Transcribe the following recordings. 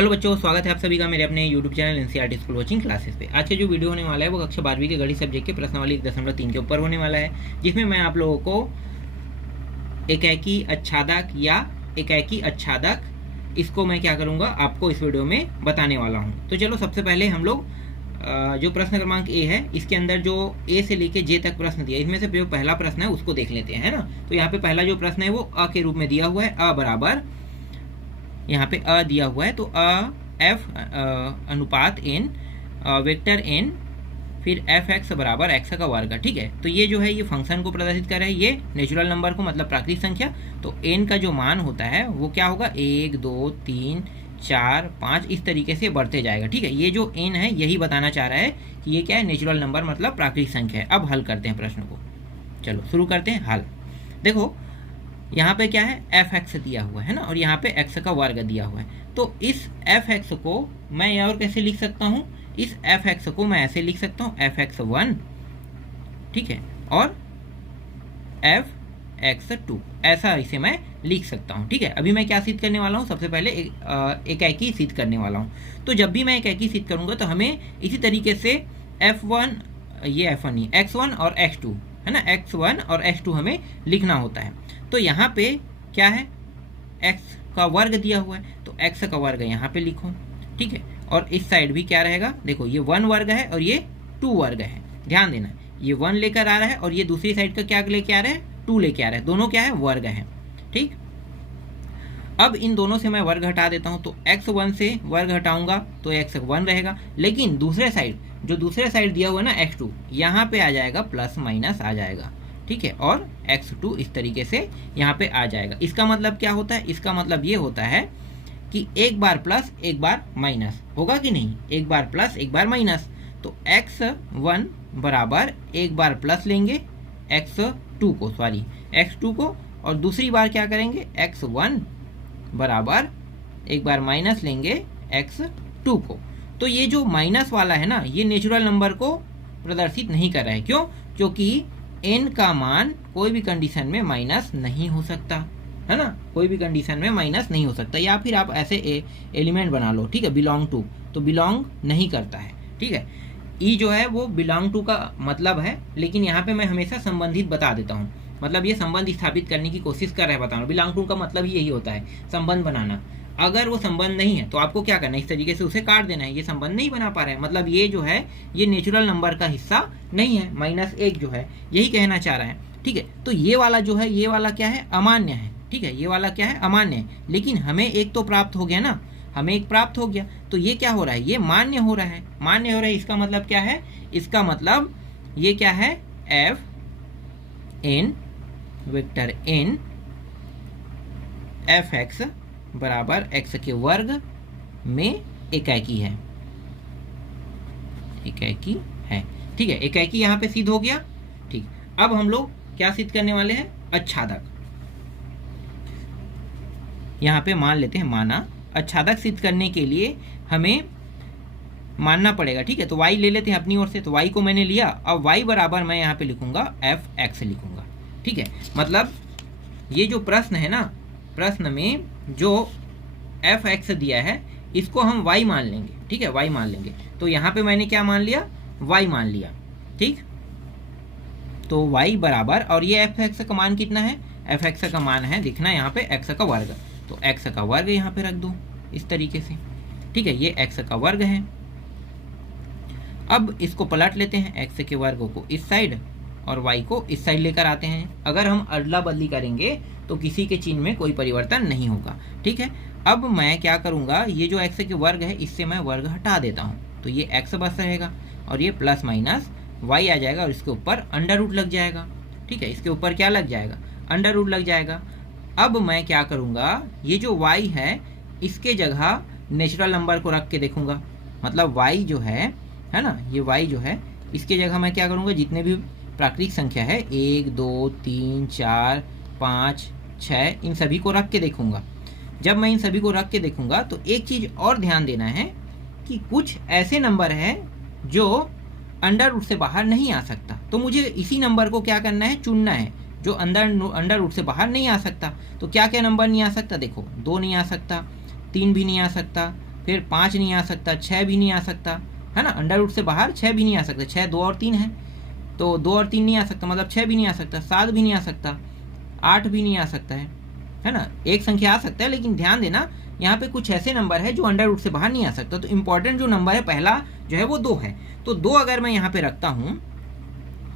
Hello बच्चों, स्वागत है आप सभी का मेरे अपने YouTube channel NCERT school coaching classes पे। आज का जो वीडियो होने वाला है वो कक्षा 12वीं के गणित सब्जेक्ट के प्रश्नावली 1.3 के ऊपर होने वाला है, जिसमें मैं आप लोगों को एकाकी अच्छादक या एकाकी अच्छादक इसको मैं क्या करूँगा आपको इस वीडियो में बताने वाला हूँ। तो चलो सबसे पहले हम लोग जो प्रश्न क्रमांक ए है इसके अंदर जो ए से लेके जे तक प्रश्न दिया, इसमें से जो पहला प्रश्न है उसको देख लेते हैं, है ना। तो यहाँ पे पहला जो प्रश्न है वो अ के रूप में दिया हुआ है, अ बराबर यहाँ पे अ दिया हुआ है, तो अ एफ अनुपात एन वेक्टर एन फिर एफ एक्स बराबर एक्स का वर्ग, ठीक है। तो ये जो है ये फंक्शन को प्रदर्शित कर रहा है, ये नेचुरल नंबर को मतलब प्राकृतिक संख्या। तो एन का जो मान होता है वो क्या होगा, 1 2 3 4 5 इस तरीके से बढ़ते जाएगा, ठीक है। ये जो एन है यही बताना चाह रहा है कि ये क्या है, नेचुरल नंबर मतलब प्राकृतिक संख्या है। अब हल करते हैं प्रश्न को, चलो शुरू करते हैं हल। देखो यहाँ पे क्या है, एफ एक्स दिया हुआ है ना, और यहाँ पे एक्स का वर्ग दिया हुआ है। तो इस एफ एक्स को मैं और कैसे लिख सकता हूँ, इस एफ एक्स को मैं ऐसे लिख सकता हूँ एफ एक्स 1, ठीक है, और एफ एक्स 2, ऐसा इसे मैं लिख सकता हूँ, ठीक है। अभी मैं क्या सिद्ध करने वाला हूँ, सबसे पहले एकाकी सिद्ध करने वाला हूँ। तो जब भी मैं एकाकी सिद्ध करूँगा तो हमें इसी तरीके से F1, ये F1 नहीं, X1 और X2 है ना, X1 और X2 हमें लिखना होता है। तो यहाँ पे क्या है, x का वर्ग दिया हुआ है, तो x का वर्ग यहाँ पे लिखो, ठीक है। और इस साइड भी क्या रहेगा, देखो ये 1 वर्ग है और ये 2 वर्ग है, ध्यान देना, ये 1 लेकर आ रहा है और ये दूसरी साइड का क्या लेके आ रहा है, 2 लेके आ रहा है, दोनों क्या है, वर्ग है, ठीक। अब इन दोनों से मैं वर्ग हटा देता हूँ, तो x1 से वर्ग हटाऊंगा तो x1 रहेगा, लेकिन दूसरे साइड जो दूसरे साइड दिया हुआ है ना x2, यहाँ पे आ जाएगा प्लस माइनस आ जाएगा, ठीक है, और x2 इस तरीके से यहाँ पे आ जाएगा। इसका मतलब क्या होता है, इसका मतलब ये होता है कि एक बार प्लस एक बार माइनस होगा कि नहीं, एक बार प्लस एक बार माइनस। तो x1 बराबर एक बार प्लस लेंगे x2 को, सॉरी x2 को, और दूसरी बार क्या करेंगे, x1 बराबर एक बार माइनस लेंगे x2 को। तो ये जो माइनस वाला है ना, ये नेचुरल नंबर को प्रदर्शित नहीं कर रहा है, क्यों, क्योंकि n का मान कोई भी कंडीशन में माइनस नहीं हो सकता, है ना, कोई भी कंडीशन में माइनस नहीं हो सकता। या फिर आप ऐसे एलिमेंट बना लो, ठीक है, बिलोंग टू, तो बिलोंग नहीं करता है, ठीक है। ई जो है वो बिलोंग टू का मतलब है, लेकिन यहाँ पे मैं हमेशा संबंधित बता देता हूँ, मतलब ये संबंध स्थापित करने की कोशिश कर रहा है बताना। बिलोंग टू का मतलब ही यही होता है, संबंध बनाना। अगर वो संबंध नहीं है तो आपको क्या करना है, इस तरीके से उसे काट देना है। ये संबंध नहीं बना पा रहा है, मतलब ये जो है ये नेचुरल नंबर का हिस्सा नहीं है, -1 जो है, यही कहना चाह रहा है, ठीक है। तो ये वाला जो है, ये वाला क्या है, अमान्य है, ठीक है, ये वाला क्या है, अमान्य है। लेकिन हमें एक तो प्राप्त हो गया ना, हमें एक प्राप्त हो गया, तो ये क्या हो रहा है, ये मान्य हो रहा है, मान्य हो रहा है। इसका मतलब क्या है, इसका मतलब ये क्या है, F N vector N F x बराबर एक्स के वर्ग में एकाकी है, एकाकी है, ठीक है। एकाकी यहाँ पे सिद्ध हो गया, ठीक। अब हम लोग क्या सिद्ध करने वाले हैं, अच्छादक। यहाँ पे मान लेते हैं, माना। अच्छादक सिद्ध करने के लिए हमें मानना पड़ेगा, ठीक है। तो y ले लेते हैं अपनी ओर से, तो y को मैंने लिया, अब y बराबर मैं यहाँ पे लिखूंगा एफ एक्स लिखूंगा, ठीक है। मतलब ये जो प्रश्न है ना, प्रश्न में जो एफ एक्स दिया है इसको हम y मान लेंगे, ठीक है, y मान लेंगे। तो यहाँ पे मैंने क्या मान लिया, y मान लिया, ठीक। तो y बराबर, और ये एफ एक्स का मान कितना है, एफ एक्स का मान है, दिखना यहाँ पे x का वर्ग, तो x का वर्ग यहाँ पे रख दो इस तरीके से, ठीक है, ये x का वर्ग है। अब इसको पलट लेते हैं, x के वर्ग को इस साइड और y को इस साइड लेकर आते हैं। अगर हम अदला बदली करेंगे तो किसी के चिन्ह में कोई परिवर्तन नहीं होगा, ठीक है। अब मैं क्या करूँगा, ये जो x के वर्ग है इससे मैं वर्ग हटा देता हूँ, तो ये x बस रहेगा और ये प्लस माइनस y आ जाएगा और इसके ऊपर अंडर रूट लग जाएगा, ठीक है, इसके ऊपर क्या लग जाएगा, अंडर रूट लग जाएगा। अब मैं क्या करूँगा, ये जो y है इसके जगह नेचुरल नंबर को रख के देखूँगा, मतलब y जो है ना, ये y जो है इसके जगह मैं क्या करूँगा, जितने भी प्राकृतिक संख्या है 1 2 3 4 5 6 इन सभी को रख के देखूंगा। जब मैं इन सभी को रख के देखूंगा तो एक चीज़ और ध्यान देना है कि कुछ ऐसे नंबर हैं जो अंडर रूट से बाहर नहीं आ सकता, तो मुझे इसी नंबर को क्या करना है, चुनना है, जो अंडर रूट से बाहर नहीं आ सकता। तो क्या क्या नंबर नहीं आ सकता, देखो 2 नहीं आ सकता, 3 भी नहीं आ सकता, फिर 5 नहीं आ सकता, 6 भी नहीं आ सकता, है ना। अंडर रूट से बाहर 6 भी नहीं आ सकता, 6 2 और 3 है, तो 2 और 3 नहीं आ सकता, मतलब 6 भी नहीं आ सकता, 7 भी नहीं आ सकता, 8 भी नहीं आ सकता है ना। एक संख्या आ सकता है, लेकिन ध्यान देना यहाँ पे कुछ ऐसे नंबर है जो अंडर रूट से बाहर नहीं आ सकता। तो इंपॉर्टेंट जो नंबर है पहला जो है वो 2 है। तो 2 अगर मैं यहाँ पे रखता हूँ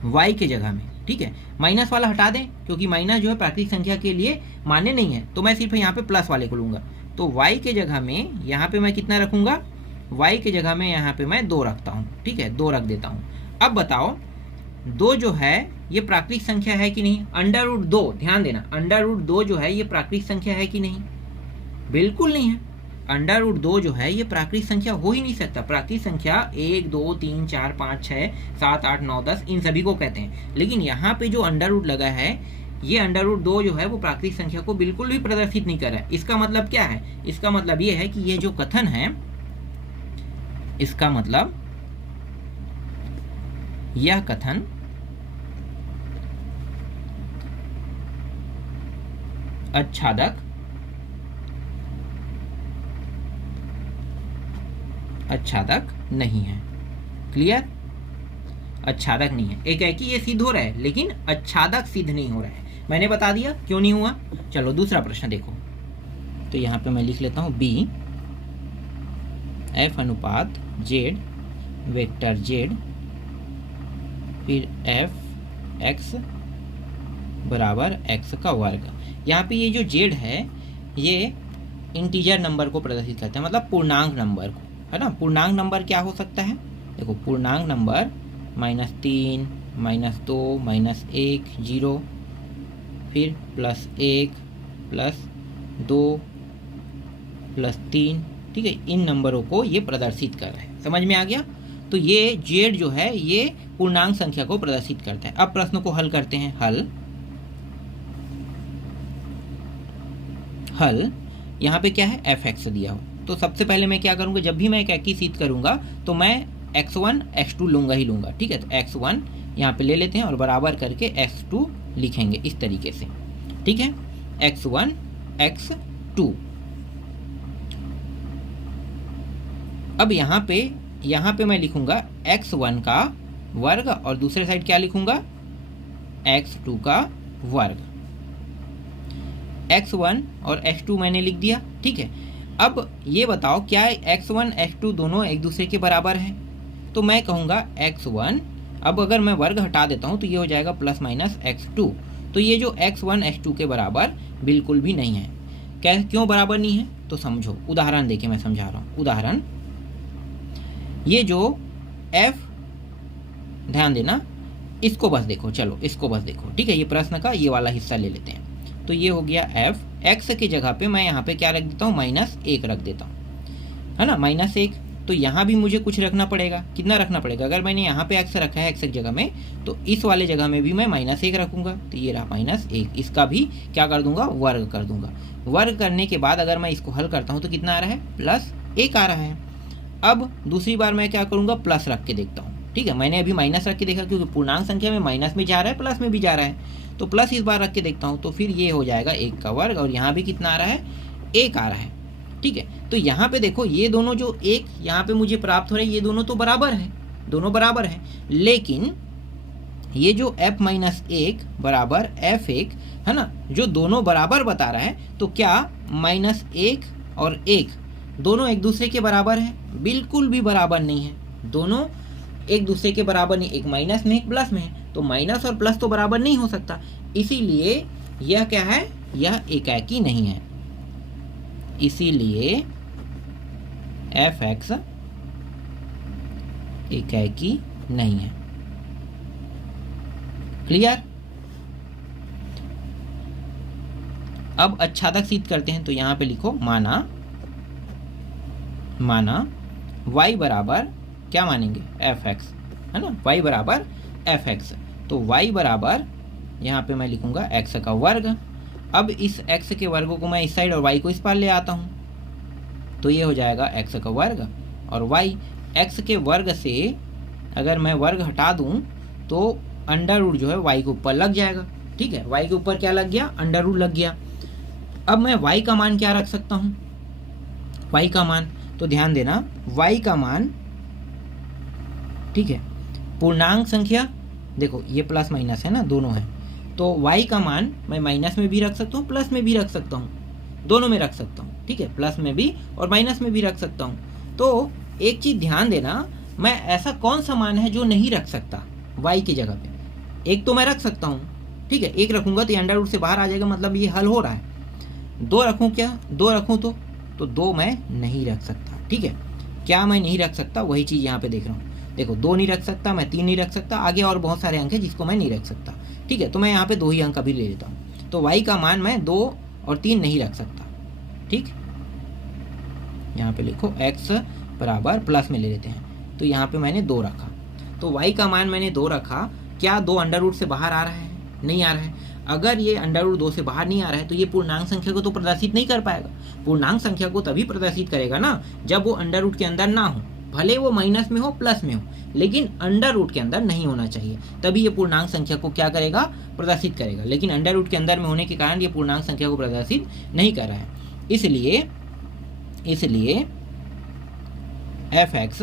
y के जगह में, ठीक है, माइनस वाला हटा दें क्योंकि माइनस जो है प्राकृतिक संख्या के लिए मान्य नहीं है, तो मैं सिर्फ यहाँ पे प्लस वाले को लूँगा। तो y के जगह में यहाँ पे मैं कितना रखूँगा, y के जगह में यहाँ पे मैं 2 रखता हूँ, ठीक है, 2 रख देता हूँ। अब बताओ 2 जो है ये प्राकृतिक संख्या है कि नहीं। अंडर रूट 2, ध्यान देना, अंडर रूट 2 जो है ये प्राकृतिक संख्या है कि नहीं, बिल्कुल नहीं है। अंडर रूट 2 जो है ये प्राकृतिक संख्या हो ही नहीं सकता। प्राकृतिक संख्या 1 2 3 4 5 6 7 8 9 10 इन सभी को कहते हैं, लेकिन यहाँ पे जो अंडर रूट लगा है ये अंडर रूट 2 जो है वो प्राकृतिक संख्या को बिल्कुल भी प्रदर्शित नहीं कर रहा है। इसका मतलब क्या है, इसका मतलब ये है कि ये जो कथन है, इसका मतलब यह कथन अच्छादक नहीं है। क्लियर, अच्छादक नहीं है। एक है कि ये सिद्ध हो रहा है, लेकिन अच्छादक सिद्ध नहीं हो रहा है। मैंने बता दिया क्यों नहीं हुआ। चलो दूसरा प्रश्न देखो, तो यहाँ पे मैं लिख लेता हूँ b f अनुपात z वेक्टर z फिर f x बराबर x का वर्ग। यहाँ पे ये जो z है ये इंटीजर नंबर को प्रदर्शित करता है, मतलब पूर्णांक नंबर को, है ना। पूर्णांक नंबर क्या हो सकता है, देखो पूर्णांक नंबर -3 -2 -1 0 फिर +1 +2 +3, ठीक है, इन नंबरों को ये प्रदर्शित कर रहा है। समझ में आ गया। तो ये z जो है ये पूर्णांक संख्या को प्रदर्शित करता है। अब प्रश्न को हल करते हैं। हल यहाँ पे क्या है, fx दिया हो, तो सबसे पहले मैं क्या करूँगा, जब भी मैं एक एकी सिद्ध करूँगा तो मैं x1 x2 लूँगा ही लूँगा, ठीक है। तो x1 यहाँ पे ले लेते हैं और बराबर करके x2 लिखेंगे इस तरीके से, ठीक है, x1 x2। अब यहाँ पे मैं लिखूँगा x1 का वर्ग और दूसरे साइड क्या लिखूँगा, x2 का वर्ग। x1 और x2 मैंने लिख दिया, ठीक है। अब ये बताओ क्या x1 x2 दोनों एक दूसरे के बराबर हैं, तो मैं कहूँगा x1, अब अगर मैं वर्ग हटा देता हूँ तो ये हो जाएगा +-x2। तो ये जो x1 x2 के बराबर बिल्कुल भी नहीं है। क्यों बराबर नहीं है, तो समझो, उदाहरण देके मैं समझा रहा हूँ। उदाहरण, ये जो f, ध्यान देना, इसको बस देखो, चलो इसको बस देखो, ठीक है, ये प्रश्न का ये वाला हिस्सा ले लेते हैं। तो ये हो गया f, x की जगह पे मैं यहाँ पे क्या रख देता हूँ, -1 रख देता हूँ, है ना, -1। तो यहाँ भी मुझे कुछ रखना पड़ेगा, कितना रखना पड़ेगा, अगर मैंने यहाँ पे x रखा है x की जगह में, तो इस वाले जगह में भी मैं -1 रखूँगा। तो ये रहा -1, इसका भी क्या कर दूंगा, वर्ग कर दूंगा। वर्ग करने के बाद अगर मैं इसको हल करता हूँ तो कितना आ रहा है, +1 आ रहा है। अब दूसरी बार मैं क्या करूँगा, प्लस रख के देखता हूँ, ठीक है। मैंने अभी माइनस रख के देखा क्योंकि पूर्णांक संख्या में माइनस में जा रहा है, प्लस में भी जा रहा है, तो प्लस इस बार रख के देखता हूँ, तो फिर ये हो जाएगा 1 का वर्ग, और यहाँ भी कितना आ रहा है, 1 आ रहा है, ठीक है। तो यहाँ पे देखो, ये दोनों जो 1 यहाँ पे मुझे प्राप्त हो रहे हैं, ये दोनों तो बराबर है, दोनों बराबर है, लेकिन ये जो f-1 बराबर f1 है ना, जो दोनों बराबर बता रहा है, तो क्या -1 और 1 दोनों एक दूसरे के बराबर है, बिल्कुल भी बराबर नहीं है, दोनों एक दूसरे के बराबर नहीं, एक माइनस में एक प्लस में है, तो माइनस और प्लस तो बराबर नहीं हो सकता, इसीलिए यह क्या है, यह एकाकी नहीं है, इसीलिए f(x) एकाकी नहीं है। क्लियर। अब अच्छादक सिद्ध करते हैं, तो यहाँ पे लिखो, माना y बराबर क्या मानेंगे, f(x) है ना, y बराबर f(x), तो y बराबर यहाँ पे मैं लिखूंगा x का वर्ग। अब इस x के वर्ग को मैं इस साइड और y को इस पार ले आता हूँ, तो ये हो जाएगा x का वर्ग, और y x के वर्ग से अगर मैं वर्ग हटा दूँ तो अंडर रूट जो है y के ऊपर लग जाएगा, ठीक है, y के ऊपर क्या लग गया, अंडर रूट लग गया। अब मैं y का मान क्या रख सकता हूँ, y का मान तो ध्यान देना y का मान, ठीक है, पूर्णांक संख्या, देखो ये प्लस माइनस है ना, दोनों है, तो y का मान मैं माइनस में भी रख सकता हूँ, प्लस में भी रख सकता हूँ, दोनों में रख सकता हूँ, ठीक है, प्लस में भी और माइनस में भी रख सकता हूँ। तो एक चीज़ ध्यान देना, मैं ऐसा कौन सा मान है जो नहीं रख सकता y की जगह पे? एक तो मैं रख सकता हूँ, ठीक है, एक रखूँगा तो ये अंडर रूट से बाहर आ जाएगा, मतलब ये हल हो रहा है। दो रखूँ क्या? दो रखूँ तो दो मैं नहीं रख सकता, ठीक है। क्या मैं नहीं रख सकता? वही चीज़ यहाँ पे देख रहा हूँ, देखो दो नहीं रख सकता, मैं तीन नहीं रख सकता, आगे और बहुत सारे अंक हैं जिसको मैं नहीं रख सकता, ठीक है। तो मैं यहाँ पे दो ही अंक अभी ले लेता हूँ, तो y का मान मैं 2 और 3 नहीं रख सकता, ठीक। यहाँ पे लिखो x बराबर प्लस में ले लेते हैं, तो यहाँ पे मैंने 2 रखा, तो y का मान मैंने 2 रखा। क्या 2 अंडर रूट से बाहर आ रहा है? नहीं आ रहा है। अगर ये अंडर रूट 2 से बाहर नहीं आ रहा है तो ये पूर्णांक संख्या को तो प्रदर्शित नहीं कर पाएगा। पूर्णांक संख्या को तभी प्रदर्शित करेगा ना जब वो अंडर रूट के अंदर ना हो, भले वो माइनस में हो प्लस में हो, लेकिन अंडर रूट के अंदर नहीं होना चाहिए, तभी ये पूर्णांक संख्या को क्या करेगा? प्रदर्शित करेगा। लेकिन अंडर रूट के अंदर में होने के कारण ये पूर्णांक संख्या को प्रदर्शित नहीं कर रहा है, इसलिए f(x)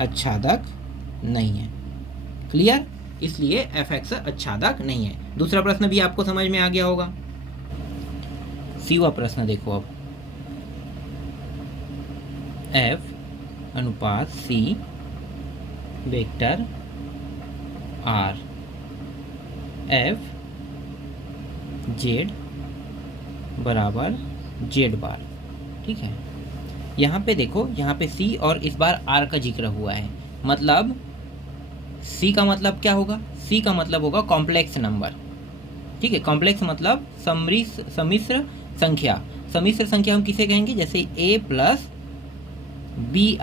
अच्छादक नहीं है। क्लियर? इसलिए f(x) अच्छादक नहीं है। दूसरा प्रश्न भी आपको समझ में आ गया होगा। सीवा प्रश्न देखो अब, f अनुपात c vector r f z बराबर z बार, ठीक है। यहाँ पे देखो, यहाँ पे c और इस बार r का जिक्र हुआ है, मतलब c का मतलब क्या होगा? c का मतलब होगा कॉम्प्लेक्स नंबर, ठीक है। कॉम्प्लेक्स मतलब सम्मिश्र संख्या। सम्मिश्र संख्या हम किसे कहेंगे? जैसे a प्लस bi,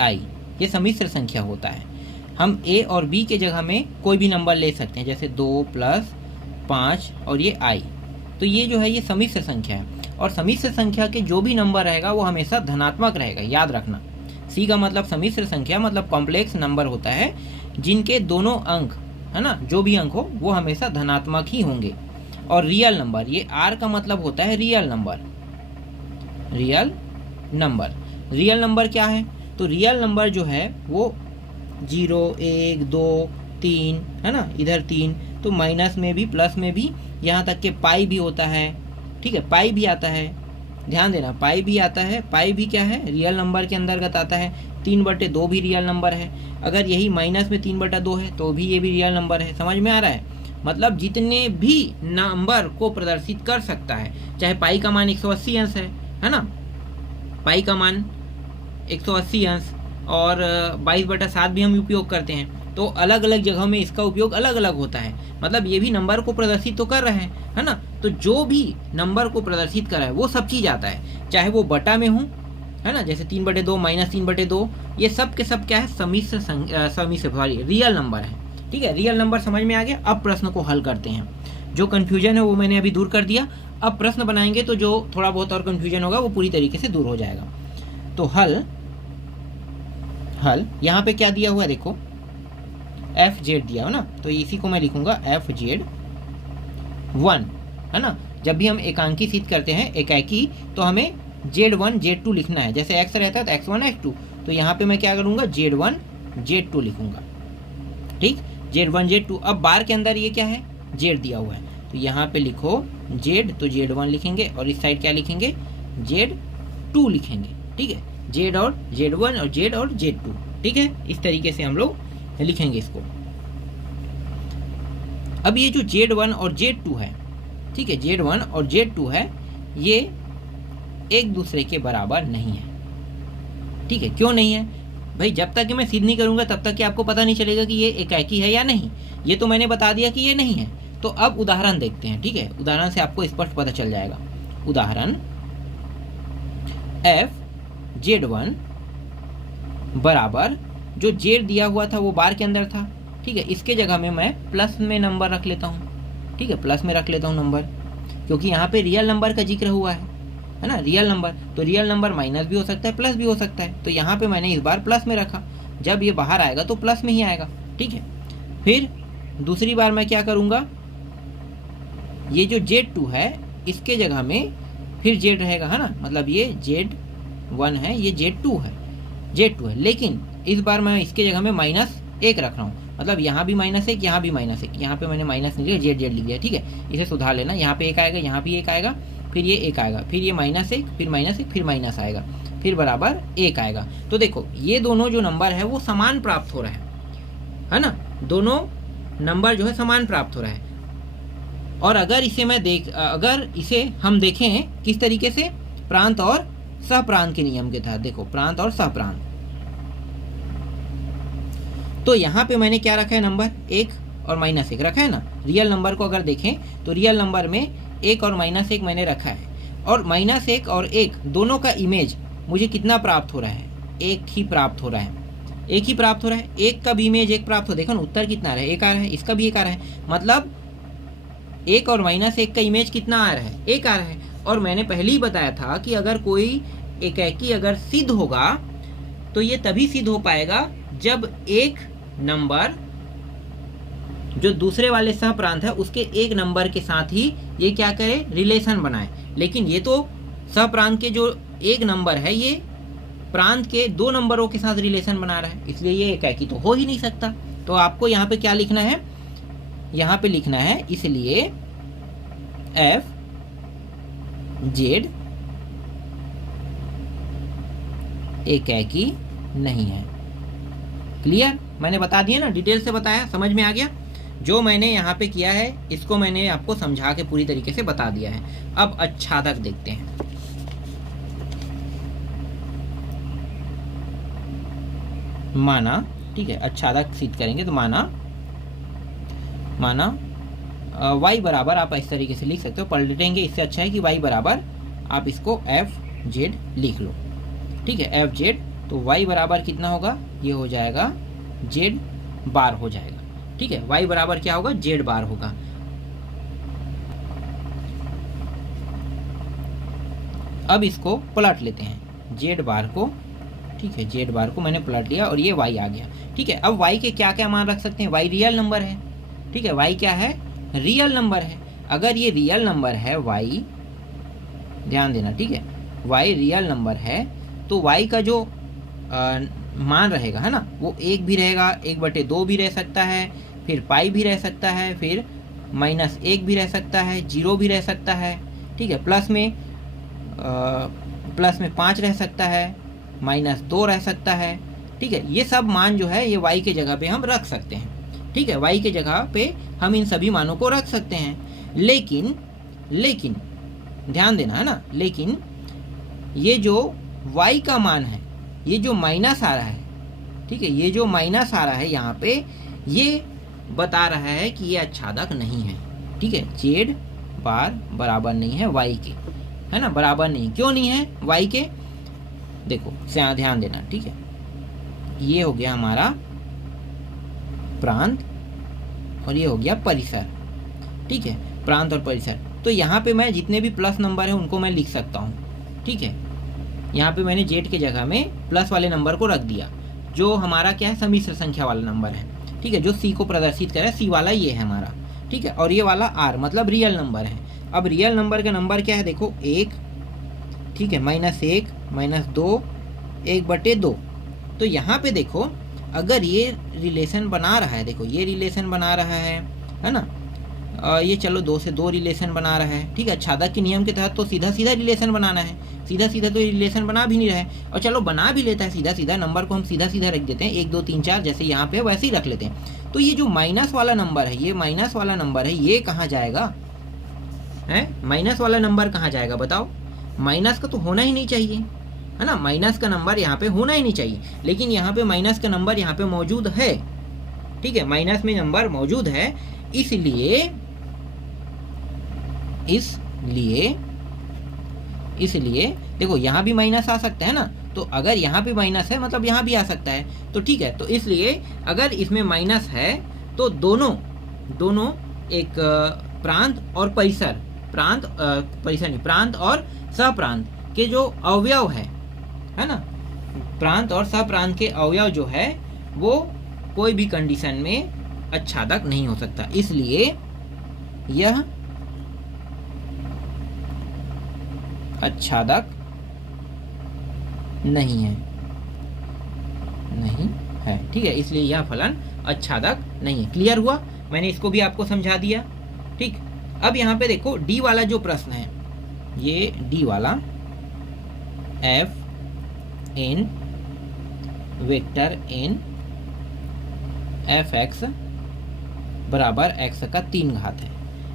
ये सम्मिश्र संख्या होता है। हम a और b के जगह में कोई भी नंबर ले सकते हैं, जैसे 2 प्लस 5 और ये i, तो ये जो है ये सम्मिश्र संख्या है। और सम्मिश्र संख्या के जो भी नंबर रहेगा वो हमेशा धनात्मक रहेगा, याद रखना। c का मतलब सम्मिश्र संख्या मतलब कॉम्प्लेक्स नंबर होता है जिनके दोनों अंक, है ना, जो भी अंक हो वो हमेशा धनात्मक ही होंगे। और रियल नंबर, ये r का मतलब होता है रियल नंबर। रियल नंबर क्या है? तो रियल नंबर जो है वो 0, 1, 2, 3, है ना, इधर 3, तो माइनस में भी प्लस में भी, यहाँ तक के पाई भी होता है, ठीक है, पाई भी आता है। ध्यान देना, पाई भी आता है। पाई भी क्या है? रियल नंबर के अंतर्गत आता है। 3/2 भी रियल नंबर है। अगर यही माइनस में 3/2 है तो भी ये भी रियल नंबर है। समझ में आ रहा है? मतलब जितने भी नंबर को प्रदर्शित कर सकता है, चाहे पाई का मान 180 अंश है ना, पाई का मान 180 अंश और 22/7 भी हम उपयोग करते हैं, तो अलग अलग जगहों में इसका उपयोग अलग अलग होता है। मतलब ये भी नंबर को प्रदर्शित तो कर रहे हैं, है ना, तो जो भी नंबर को प्रदर्शित कर रहा है वो सब चीज़ आता है, चाहे वो बटा में हो, है ना, जैसे 3/2 माइनस 3/2, ये सब के सब क्या है? सम्मिश्र रियल नंबर है, ठीक है। रियल नंबर समझ में आ गया। अब प्रश्न को हल करते हैं। जो कन्फ्यूजन है वो मैंने अभी दूर कर दिया। अब प्रश्न बनाएंगे तो जो थोड़ा बहुत और कन्फ्यूजन होगा वो पूरी तरीके से दूर हो जाएगा। तो हल यहाँ पे क्या दिया हुआ है? देखो fz दिया हो ना, तो इसी को मैं लिखूंगा fz 1, है ना। जब भी हम एकांकी सिद्ध करते हैं एकाकी, तो हमें z1 z2 लिखना है। जैसे x रहता है तो x1 x2, तो यहाँ पे मैं क्या करूँगा? z1 z2 लिखूंगा, ठीक, z1 z2। अब बार के अंदर ये क्या है? z दिया हुआ है, तो यहाँ पे लिखो z, तो z1 लिखेंगे और इस साइड क्या लिखेंगे? z2 लिखेंगे, ठीक है। z और z1 और z और z2, ठीक है। इस तरीके से हम लोग लिखेंगे इसको। अब ये जो z1 और z2 है, ठीक है, z1 और z2 है, ये एक दूसरे के बराबर नहीं है, ठीक है। क्यों नहीं है भाई? जब तक कि मैं सिद्ध नहीं करूंगा तब तक कि आपको पता नहीं चलेगा कि ये एकाकी है या नहीं। ये तो मैंने बता दिया कि ये नहीं है। तो अब उदाहरण देखते हैं, ठीक है। उदाहरण से आपको स्पष्ट पता चल जाएगा। उदाहरण fz1 बराबर, जो z दिया हुआ था वो बार के अंदर था, ठीक है, इसके जगह में मैं प्लस में नंबर रख लेता हूँ, ठीक है, प्लस में रख लेता हूँ नंबर, क्योंकि यहाँ पे रियल नंबर का जिक्र हुआ है ना, रियल नंबर। तो रियल नंबर माइनस भी हो सकता है, प्लस भी हो सकता है, तो यहाँ पे मैंने इस बार प्लस में रखा। जब ये बाहर आएगा तो प्लस में ही आएगा, ठीक है। फिर दूसरी बार मैं क्या करूँगा? ये जो z2 है इसके जगह में फिर जेड रहेगा, है ना, मतलब ये Z1 है, ये Z2 है, लेकिन इस बार मैं इसके जगह में -1 रख रहा हूँ, मतलब यहाँ भी -1, यहाँ भी -1, यहाँ पे मैंने माइनस नहीं लिया, Z लिख दिया, ठीक है। इसे सुधार लेना, यहाँ पे 1 आएगा, यहाँ भी 1 आएगा, फिर ये 1 आएगा, फिर ये -1, फिर -1, फिर माइनस आएगा, फिर बराबर 1 आएगा। तो देखो ये दोनों जो नंबर है वो समान प्राप्त हो रहा है ना, दोनों नंबर जो है समान प्राप्त हो रहा है। और अगर इसे हम देखें किस तरीके से, प्रांत और सहप्रांत के नियम के तहत, देखो प्रांत और सहप्रांत, तो यहाँ पे मैंने क्या रखा है, नंबर 1 और -1 रखा है ना। रियल नंबर को अगर देखें तो रियल नंबर में 1 और -1 मैंने रखा है, और -1 और 1 दोनों का इमेज मुझे कितना प्राप्त हो रहा है, 1 ही प्राप्त हो रहा है, 1 ही प्राप्त हो रहा है, 1 का भी इमेज 1 प्राप्त हो, देखो ना उत्तर कितना आ रहा है, 1 आ रहा है, इसका भी 1 आ रहा है, मतलब 1 और -1 का इमेज कितना आ रहा है, 1 आ रहा है। और मैंने पहले ही बताया था कि अगर कोई एकाकी अगर सिद्ध होगा तो ये तभी सिद्ध हो पाएगा जब एक नंबर जो दूसरे वाले सहप्रांत है उसके एक नंबर के साथ ही ये क्या करे, रिलेशन बनाए। लेकिन ये तो सहप्रांत के जो एक नंबर है ये प्रांत के 2 नंबरों के साथ रिलेशन बना रहा है, इसलिए ये एकाकी तो हो ही नहीं सकता। तो आपको यहाँ पे क्या लिखना है, यहाँ पे लिखना है इसलिए F Z एकाकी नहीं है। क्लियर, मैंने बता दिया ना, डिटेल से बताया, समझ में आ गया। जो मैंने यहाँ पे किया है इसको मैंने आपको समझा के पूरी तरीके से बता दिया है। अब अच्छादक देखते हैं। माना, ठीक है, अच्छादक सिद्ध करेंगे तो माना y बराबर, आप इस तरीके से लिख सकते हो, पलटेंगे इससे अच्छा है कि y बराबर आप इसको FZ लिख लो, ठीक है, FZ। तो y बराबर कितना होगा, ये हो जाएगा Z बार हो जाएगा, ठीक है, y बराबर क्या होगा, Z बार होगा। अब इसको पलट लेते हैं Z बार को, ठीक है, Z बार को मैंने पलट लिया और ये y आ गया, ठीक है। अब y के क्या क्या मान रख सकते हैं, y रियल नंबर है, ठीक है, y क्या है, रियल नंबर है। अगर ये रियल नंबर है y, ध्यान देना, ठीक है, y रियल नंबर है तो y का जो मान रहेगा, है ना, वो 1 भी रहेगा, 1/2 भी रह सकता है, फिर पाई भी रह सकता है, फिर -1 भी रह सकता है, 0 भी रह सकता है, ठीक है, प्लस में 5 रह सकता है, -2 रह सकता है, ठीक है। ये सब मान जो है ये y के जगह पे हम रख सकते हैं, ठीक है, y के जगह पे हम इन सभी मानों को रख सकते हैं। लेकिन ध्यान देना, है ना, लेकिन ये जो y का मान है, ये जो माइनस आ रहा है, ठीक है, ये जो माइनस आ रहा है यहाँ पे, ये बता रहा है कि ये अच्छादक नहीं है, ठीक है, Z बार बराबर नहीं है y के, है ना, बराबर नहीं, क्यों नहीं है y के, देखो ध्यान देना, ठीक है, ये हो गया हमारा प्रांत और ये हो गया परिसर, ठीक है, प्रांत और परिसर। तो यहाँ पे मैं जितने भी प्लस नंबर है उनको मैं लिख सकता हूँ, ठीक है, यहाँ पे मैंने Z के जगह में प्लस वाले नंबर को रख दिया, जो हमारा क्या है, सम्मिश्र संख्या वाला नंबर है, ठीक है, जो C को प्रदर्शित करे, C वाला ये है हमारा, ठीक है, और ये वाला R मतलब रियल नंबर है। अब रियल नंबर का नंबर क्या है, देखो 1, ठीक है, -1, -2, 1/2। तो यहाँ पे देखो अगर ये रिलेशन बना रहा है, देखो ये रिलेशन बना रहा है ना, ये चलो 2 से 2 रिलेशन बना रहा है, ठीक है, अच्छादक के नियम के तहत तो सीधा रिलेशन बनाना है, सीधा तो रिलेशन बना भी नहीं रहा है, और चलो बना भी लेता है सीधा नंबर को हम सीधा रख देते हैं, 1 2 3 4 जैसे यहाँ पे वैसे ही रख लेते हैं। तो ये जो माइनस वाला नंबर है, ये माइनस वाला नंबर है, ये कहाँ जाएगा, है माइनस वाला नंबर कहाँ जाएगा बताओ, माइनस का तो होना ही नहीं चाहिए, है ना, माइनस का नंबर यहाँ पे होना ही नहीं चाहिए, लेकिन यहाँ पे माइनस का नंबर यहाँ पे मौजूद है, ठीक है, माइनस में नंबर मौजूद है, इसलिए देखो यहाँ भी माइनस आ सकता है ना, तो अगर यहाँ पे माइनस है मतलब यहाँ भी आ सकता है, तो ठीक है, तो इसलिए अगर इसमें माइनस है तो दोनों एक प्रांत और परिसर, प्रांत और सहप्रांत के जो अवयव है ना, प्रांत और सहप्रांत के अवयव जो है वो कोई भी कंडीशन में अच्छादक नहीं हो सकता, इसलिए यह आच्छादक नहीं है, नहीं है, ठीक है, इसलिए यह फलन आच्छादक नहीं है। क्लियर हुआ? मैंने इसको भी आपको समझा दिया। ठीक, अब यहाँ पे देखो डी वाला जो प्रश्न है, ये डी वाला F in vector in F x बराबर एक्स का 3 घात है।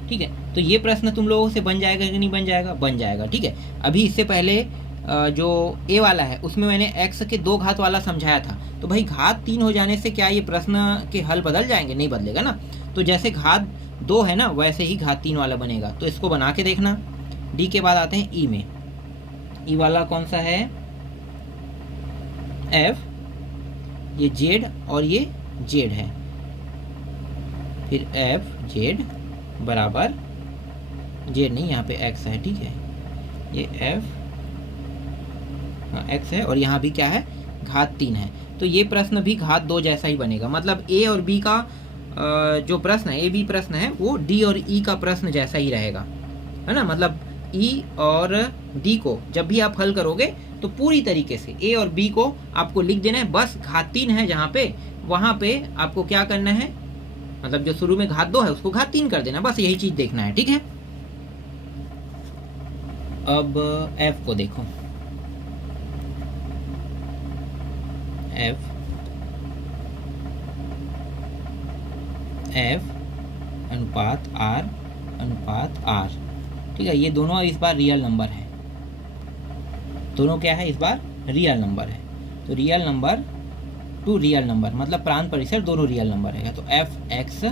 ठीक है, तो ये प्रश्न तुम लोगों से बन जाएगा कि नहीं बन जाएगा? बन जाएगा। ठीक है, अभी इससे पहले जो ए वाला है उसमें मैंने एक्स के 2 घात वाला समझाया था। तो भाई घात 3 हो जाने से क्या ये प्रश्न के हल बदल जाएंगे? नहीं बदलेगा ना। तो जैसे घात 2 है ना, वैसे ही घात 3 वाला बनेगा। तो इसको बना के देखना। डी के बाद आते हैं ई में। ई वाला कौन सा है? एफ, ये जेड और ये जेड है। फिर एफ जेड बराबर जेड नहीं, यहाँ पे एक्स है। ठीक है, ये एफ एक्स है और यहाँ भी क्या है? घात 3 है। तो ये प्रश्न भी घात 2 जैसा ही बनेगा। मतलब ए और बी का जो प्रश्न है, ए बी प्रश्न है, वो डी और ई का प्रश्न जैसा ही रहेगा, है ना। मतलब ई और डी को जब भी आप हल करोगे तो पूरी तरीके से ए और बी को आपको लिख देना है। बस घात 3 है जहाँ पे, वहाँ पे आपको क्या करना है? मतलब जो शुरू में घात 2 है उसको घात 3 कर देना। बस यही चीज देखना है। ठीक है, अब एफ को देखो। एफ अनुपात आर अनुपात आर। ठीक है, ये दोनों इस बार रियल नंबर है। दोनों क्या है? इस बार रियल नंबर है। तो real number to real number, मतलब प्रांत परिसर दोनों रियल नंबर रहेगा। तो एफ एक्स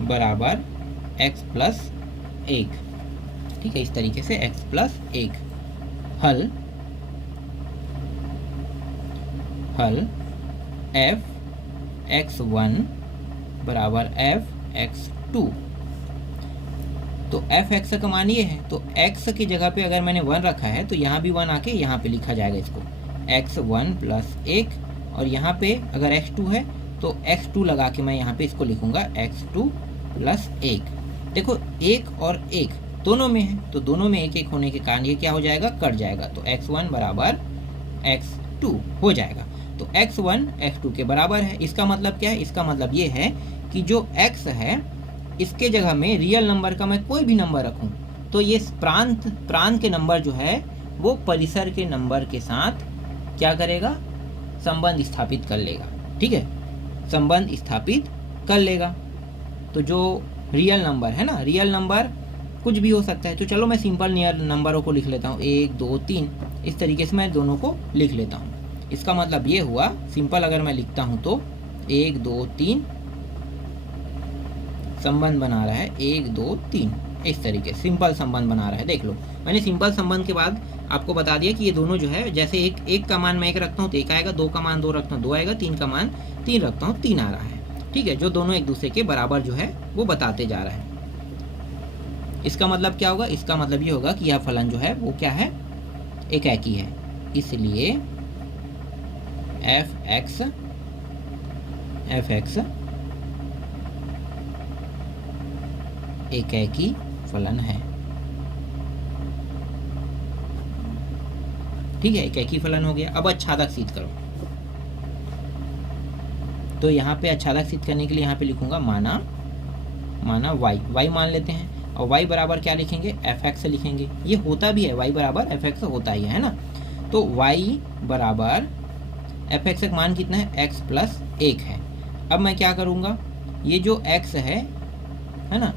बराबर एक्स प्लस 1। ठीक है, इस तरीके से एक्स प्लस 1। हल एफ एक्स 1 बराबर एफ एक्स 2। तो एफ एक्स का मान ये है, तो एक्स की जगह पे अगर मैंने 1 रखा है तो यहाँ भी 1 आके यहाँ पे लिखा जाएगा इसको एक्स 1 प्लस 1। और यहाँ पे अगर x2 है तो x2 लगा के मैं यहाँ पे इसको लिखूंगा x2 प्लस 1। देखो 1 और 1 दोनों में है, तो दोनों में 1 1 होने के कारण ये क्या हो जाएगा? कट जाएगा। तो x1 बराबर x2 हो जाएगा। तो x1 x2 के बराबर है। इसका मतलब क्या है? इसका मतलब ये है कि जो x है इसके जगह में रियल नंबर का मैं कोई भी नंबर रखूं तो ये प्रांत के नंबर जो है वो परिसर के नंबर के साथ क्या करेगा? संबंध स्थापित कर लेगा। ठीक है, संबंध स्थापित कर लेगा। तो जो रियल नंबर है ना, रियल नंबर कुछ भी हो सकता है। तो चलो मैं सिंपल नियर नंबरों को लिख लेता हूँ, 1 2 3, इस तरीके से मैं दोनों को लिख लेता हूँ। इसका मतलब ये हुआ, सिंपल अगर मैं लिखता हूँ तो 1 2 3 संबंध बना रहा है, 1 2 3, इस तरीके सिंपल संबंध बना रहा है। देख लो, मैंने सिंपल संबंध के बाद आपको बता दिया कि ये दोनों जो है, जैसे एक का मान मैं 1 रखता हूँ तो 1 आएगा, 2 का मान 2 रखता हूँ 2 आएगा, 3 का मान 3 रखता हूँ 3 आ रहा है। ठीक है, जो दोनों एक दूसरे के बराबर जो है वो बताते जा रहा है। इसका मतलब क्या होगा? इसका मतलब ये होगा कि यह फलन जो है वो क्या है? एकाकी है। इसलिए एफ एक्स एकाकी फलन है। ठीक है, एकाकी फलन हो गया। अब आच्छादक सिद्ध करो। तो यहाँ पे आच्छादक सिद्ध करने के लिए यहाँ पे लिखूंगा माना y मान लेते हैं, और y बराबर क्या लिखेंगे? एफ एक्स लिखेंगे। ये होता भी है, y बराबर एफ एक्स होता ही है ना। तो y बराबर एफ एक्स का मान कितना है? x प्लस 1 है। अब मैं क्या करूँगा? ये जो x है ना,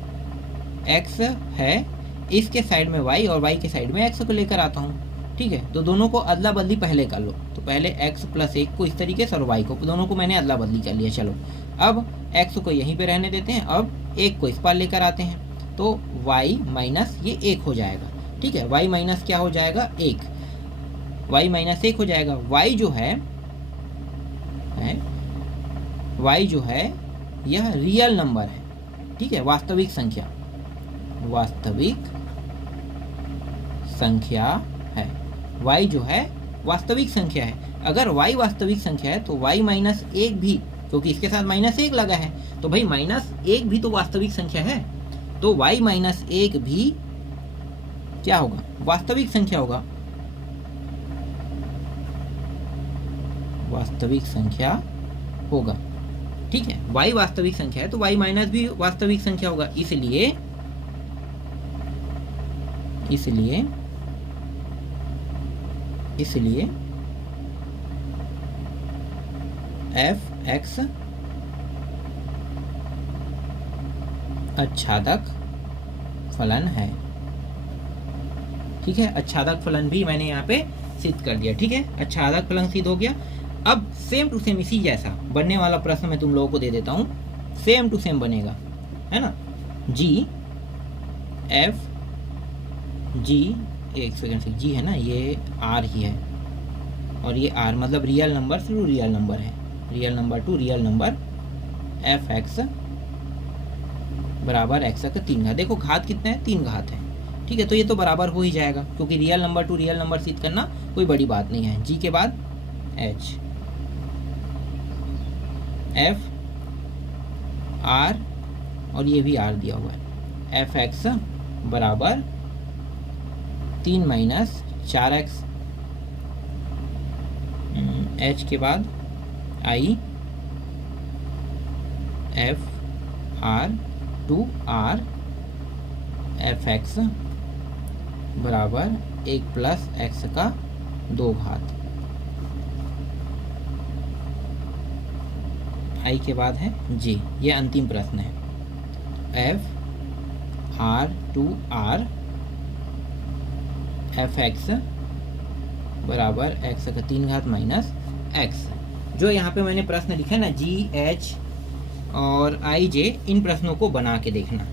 x है, इसके साइड में y और y के साइड में x को लेकर आता हूँ। ठीक है, तो दोनों को अदला बदली पहले कर लो। तो पहले x प्लस 1 को इस तरीके से और y को, दोनों को मैंने अदला बदली कर लिया। चलो अब x को यहीं पे रहने देते हैं, अब 1 को इस पार लेकर आते हैं, तो y माइनस ये 1 हो जाएगा। ठीक है, y माइनस क्या हो जाएगा? 1, y माइनस 1 हो जाएगा। y जो है यह रियल नंबर है। ठीक है, वास्तविक संख्या है। y जो है वास्तविक संख्या है। अगर y वास्तविक संख्या है तो y माइनस 1 भी, क्योंकि इसके साथ माइनस 1 लगा है, तो भाई माइनस 1 भी तो वास्तविक संख्या है। तो y माइनस 1 भी क्या होगा, वास्तविक संख्या होगा, वास्तविक संख्या होगा। ठीक है, y वास्तविक संख्या है तो y माइनस भी वास्तविक संख्या होगा, इसलिए एफ एक्स आच्छादक फलन है। ठीक है, आच्छादक फलन भी मैंने यहाँ पे सिद्ध कर दिया। ठीक है, आच्छादक फलन सिद्ध हो गया। अब सेम टू सेम इसी जैसा बनने वाला प्रश्न मैं तुम लोगों को दे देता हूँ, सेम टू सेम बनेगा, है ना। जी एफ जी, एक सेकंड से, जी है ना, ये आर ही है और ये आर मतलब real number to real number है, real number to real number, f x बराबर एक्स का 3 घात। देखो घात कितना है, 3 घात है। ठीक है, तो ये तो बराबर हो ही जाएगा क्योंकि real number to real number सिद्ध करना कोई बड़ी बात नहीं है। जी के बाद एच, एफ आर और ये भी आर दिया हुआ है, एफ एक्स बराबर 3 माइनस 4x, एच के बाद i, f R to R, F x बराबर 1 प्लस एक्स का 2 घात, आई के बाद है जी। ये अंतिम प्रश्न है, F R to R, F x बराबर एक्स का 3 घात माइनस एक्स। जो यहाँ पे मैंने प्रश्न लिखा है ना, जी एच और आई जे, इन प्रश्नों को बना के देखना।